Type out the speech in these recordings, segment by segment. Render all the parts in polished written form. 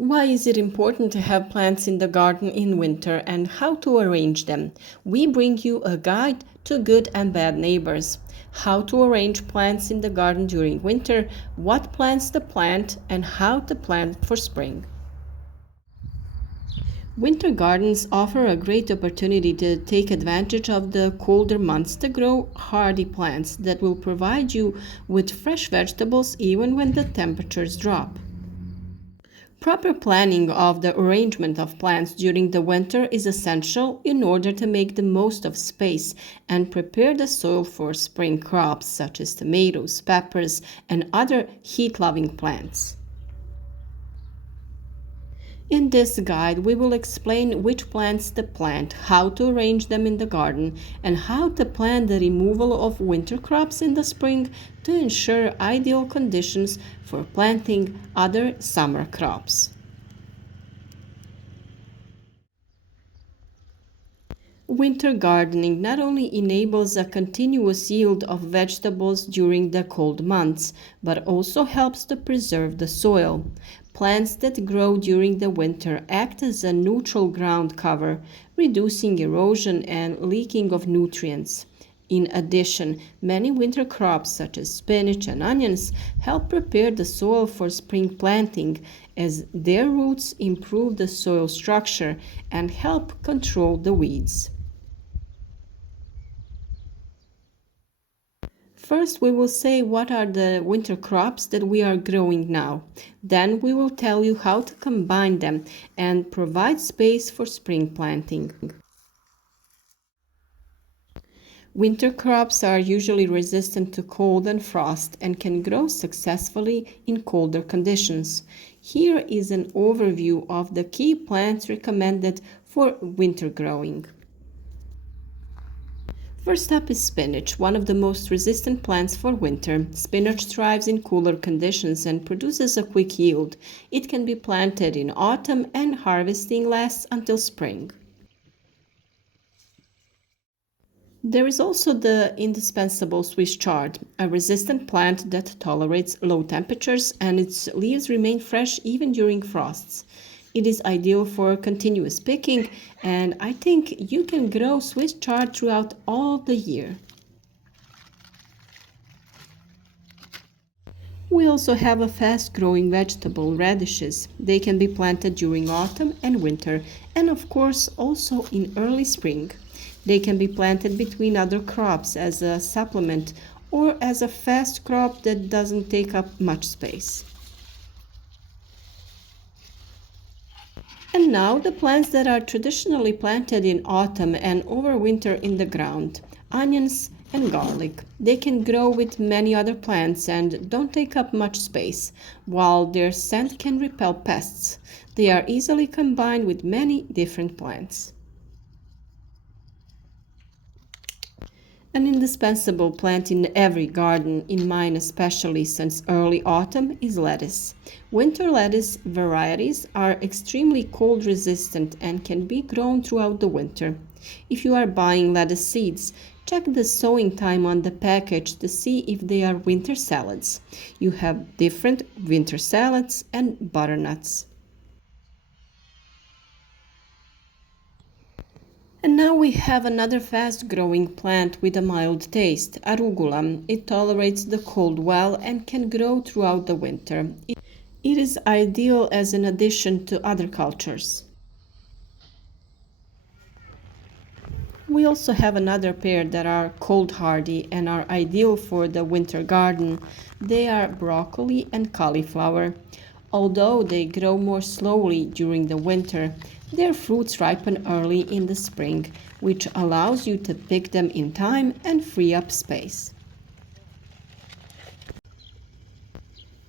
Why is it important to have plants in the garden in winter and how to arrange them? We bring you a guide to good and bad neighbors. How to arrange plants in the garden during winter, what plants to plant, and how to plant for spring. Winter gardens offer a great opportunity to take advantage of the colder months to grow hardy plants that will provide you with fresh vegetables even when the temperatures drop. Proper planning of the arrangement of plants during the winter is essential in order to make the most of space and prepare the soil for spring crops such as tomatoes, peppers, and other heat-loving plants. In this guide, we will explain which plants to plant, how to arrange them in the garden, and how to plan the removal of winter crops in the spring to ensure ideal conditions for planting other summer crops. Winter gardening not only enables a continuous yield of vegetables during the cold months, but also helps to preserve the soil. Plants that grow during the winter act as a neutral ground cover, reducing erosion and leaking of nutrients. In addition, many winter crops such as spinach and onions help prepare the soil for spring planting as their roots improve the soil structure and help control the weeds. First, we will say what are the winter crops that we are growing now. Then we will tell you how to combine them and provide space for spring planting. Winter crops are usually resistant to cold and frost and can grow successfully in colder conditions. Here is an overview of the key plants recommended for winter growing. First up is spinach, one of the most resistant plants for winter. Spinach thrives in cooler conditions and produces a quick yield. It can be planted in autumn and harvesting lasts until spring. There is also the indispensable Swiss chard, a resistant plant that tolerates low temperatures and its leaves remain fresh even during frosts. It is ideal for continuous picking, and I think you can grow Swiss chard throughout all the year. We also have a fast-growing vegetable, radishes. They can be planted during autumn and winter, and of course also in early spring. They can be planted between other crops as a supplement or as a fast crop that doesn't take up much space. And now the plants that are traditionally planted in autumn and overwinter in the ground, onions and garlic. They can grow with many other plants and don't take up much space, while their scent can repel pests. They are easily combined with many different plants. An indispensable plant in every garden, in mine especially since early autumn, is lettuce. Winter lettuce varieties are extremely cold resistant and can be grown throughout the winter. If you are buying lettuce seeds, check the sowing time on the package to see if they are winter salads. You have different winter salads and butternuts. And now we have another fast-growing plant with a mild taste, arugula. It tolerates the cold well and can grow throughout the winter. It is ideal as an addition to other cultures. We also have another pair that are cold hardy and are ideal for the winter garden. They are broccoli and cauliflower. Although they grow more slowly during the winter, their fruits ripen early in the spring, which allows you to pick them in time and free up space.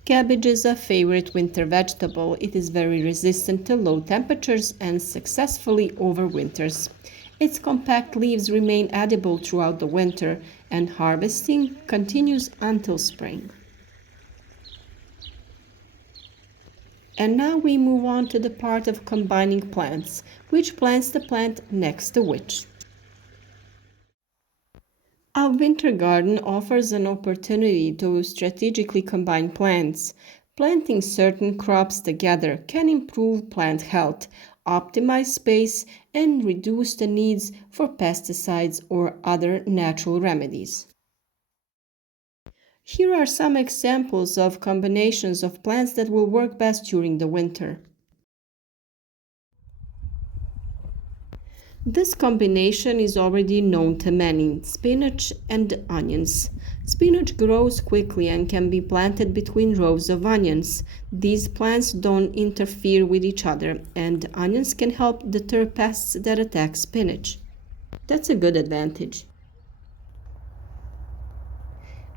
Cabbage is a favorite winter vegetable. It is very resistant to low temperatures and successfully overwinters. Its compact leaves remain edible throughout the winter, and harvesting continues until spring. And now we move on to the part of combining plants. Which plants to plant next to which? A winter garden offers an opportunity to strategically combine plants. Planting certain crops together can improve plant health, optimize space, and reduce the needs for pesticides or other natural remedies. Here are some examples of combinations of plants that will work best during the winter. This combination is already known to many: spinach and onions. Spinach grows quickly and can be planted between rows of onions. These plants don't interfere with each other, and onions can help deter pests that attack spinach. That's a good advantage.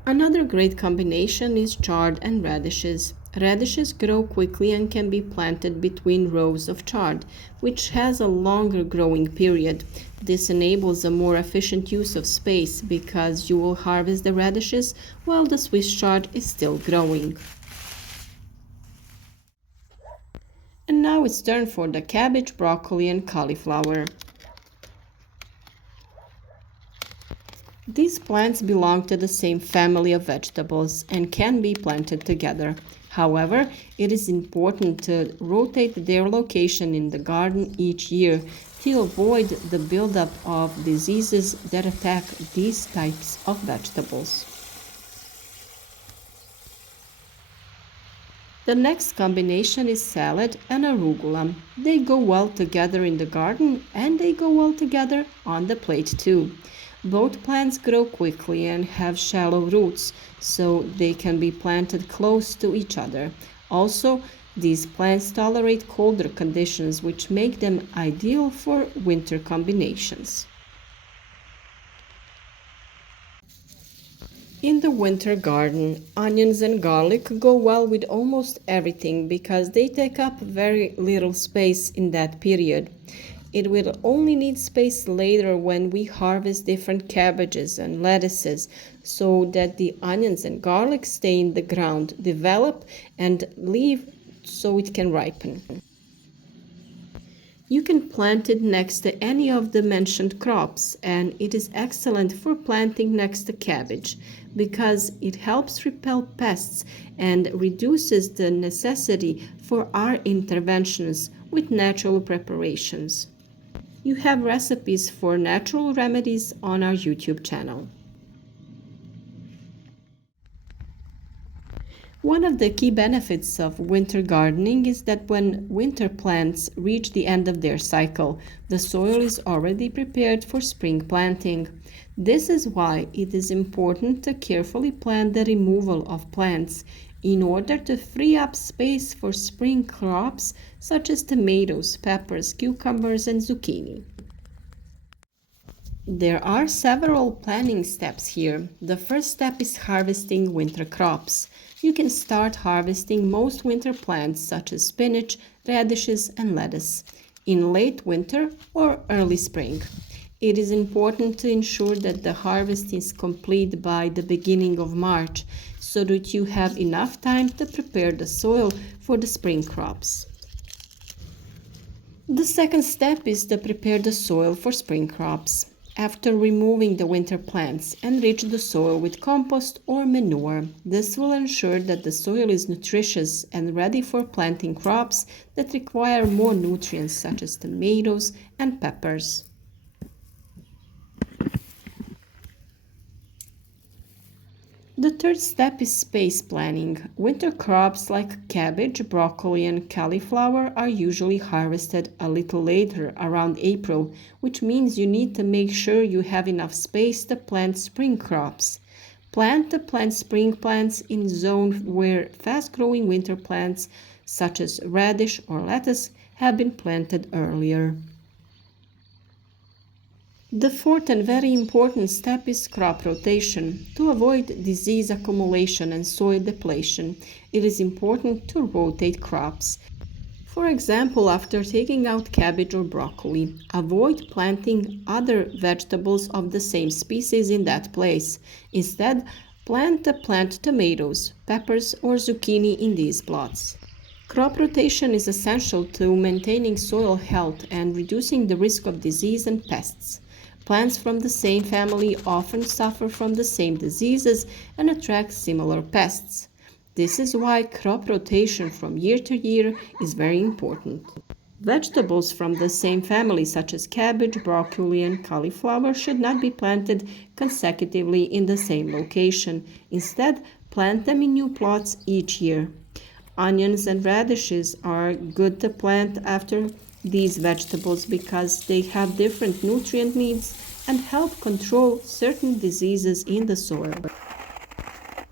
Another great combination is chard and radishes. Radishes grow quickly and can be planted between rows of chard, which has a longer growing period. This enables a more efficient use of space because you will harvest the radishes while the Swiss chard is still growing. And now it's turn for the cabbage, broccoli, and cauliflower. These plants belong to the same family of vegetables and can be planted together. However, it is important to rotate their location in the garden each year to avoid the buildup of diseases that attack these types of vegetables. The next combination is salad and arugula. They go well together in the garden and they go well together on the plate too. Both plants grow quickly and have shallow roots, so they can be planted close to each other. Also, these plants tolerate colder conditions, which make them ideal for winter combinations. In the winter garden, onions and garlic go well with almost everything because they take up very little space in that period. It will only need space later when we harvest different cabbages and lettuces so that the onions and garlic stay in the ground, develop, and leave so it can ripen. You can plant it next to any of the mentioned crops, and it is excellent for planting next to cabbage because it helps repel pests and reduces the necessity for our interventions with natural preparations. You have recipes for natural remedies on our YouTube channel. One of the key benefits of winter gardening is that when winter plants reach the end of their cycle, the soil is already prepared for spring planting. This is why it is important to carefully plan the removal of plants in order to free up space for spring crops such as tomatoes, peppers, cucumbers, and zucchini. There are several planning steps here. The first step is harvesting winter crops. You can start harvesting most winter plants such as spinach, radishes, and lettuce in late winter or early spring. It is important to ensure that the harvest is complete by the beginning of March so that you have enough time to prepare the soil for the spring crops. The second step is to prepare the soil for spring crops. After removing the winter plants, enrich the soil with compost or manure. This will ensure that the soil is nutritious and ready for planting crops that require more nutrients such as tomatoes and peppers. The third step is space planning. Winter crops like cabbage, broccoli, and cauliflower are usually harvested a little later, around April, which means you need to make sure you have enough space to plant spring crops. Plan to plant spring plants in zones where fast-growing winter plants, such as radish or lettuce, have been planted earlier. The fourth and very important step is crop rotation. To avoid disease accumulation and soil depletion, it is important to rotate crops. For example, after taking out cabbage or broccoli, avoid planting other vegetables of the same species in that place. Instead, plant tomatoes, peppers, or zucchini in these plots. Crop rotation is essential to maintaining soil health and reducing the risk of disease and pests. Plants from the same family often suffer from the same diseases and attract similar pests. This is why crop rotation from year to year is very important. Vegetables from the same family, such as cabbage, broccoli, and cauliflower, should not be planted consecutively in the same location. Instead, plant them in new plots each year. Onions and radishes are good to plant after these vegetables because they have different nutrient needs and help control certain diseases in the soil.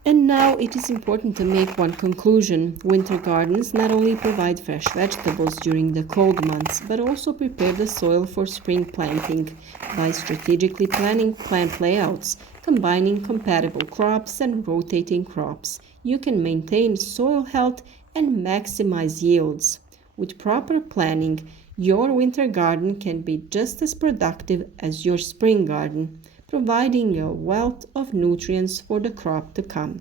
And now it is important to make one conclusion. Winter gardens not only provide fresh vegetables during the cold months, but also prepare the soil for spring planting by strategically planning plant layouts, combining compatible crops and rotating crops. You can maintain soil health and maximize yields. With proper planning, your winter garden can be just as productive as your spring garden, providing a wealth of nutrients for the crop to come.